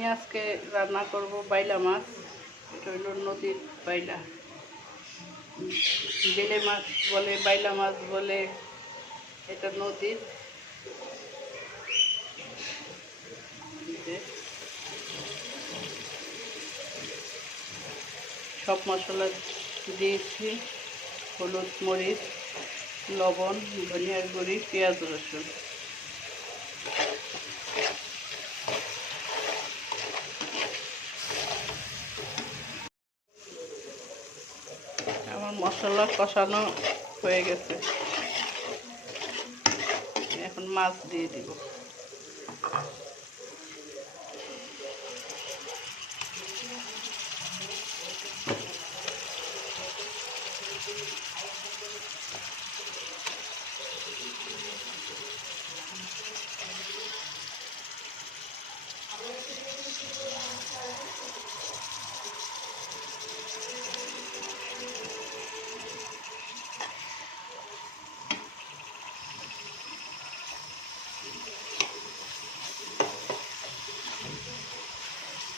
আমি আজকে রান্না করব বাইলা মাছ। এটা হইল নদীর বাইলা, বেলে মাছ বলে, বাইলা মাছ বলে। এটা নদীর। সব মশলা দিয়েছি, হলুদ, মরিচ, লবণ, ধনিয়ার গুঁড়ি, পেঁয়াজ, রসুন। আমার মশলা কষানো হয়ে গেছে, এখন মাছ দিয়ে দিব।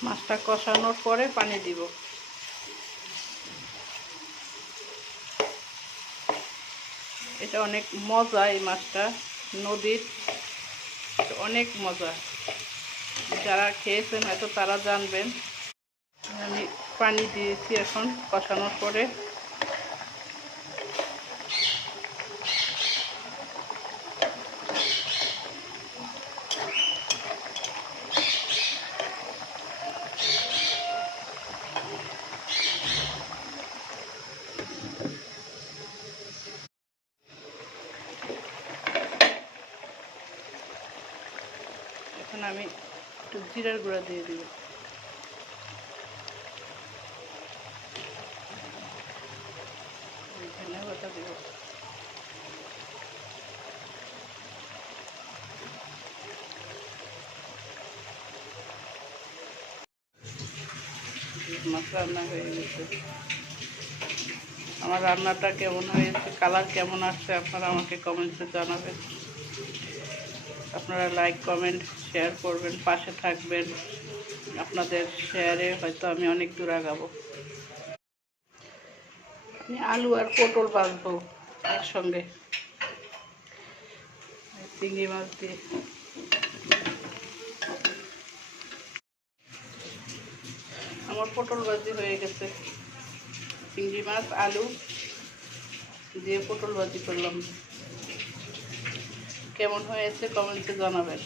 মাছটা কষানোর পরে পানি দিব। এটা অনেক মজা, এই মাছটা নদীর, অনেক মজা। যারা খেয়েছেন হয়তো তারা জানবেন। আমি পানি দিয়েছি এখন কষানোর পরে। এখন আমি একটু জিরার গুঁড়া দিয়ে দিব। ধনিয়া পাতা দিব। মাছ রান্না হয়ে গেছে। আমার রান্নাটা কেমন হয়েছে, কালার কেমন আসছে, আপনারা আমাকে কমেন্টসে জানাবেন। আপনারা লাইক, কমেন্ট, শেয়ার করবেন, পাশে থাকবেন। আপনাদের শেয়ারে হয়তো আমি অনেক দূর আগাবো। আমি আলু আর পটল ভাজবো একসঙ্গে চিংড়ি মাছ দিয়ে। আমার পটল ভাজি হয়ে গেছে। চিংড়ি মাছ, আলু দিয়ে পটল ভাজি করলাম। কেমন হয়েছে কমেন্টে জানাবেন।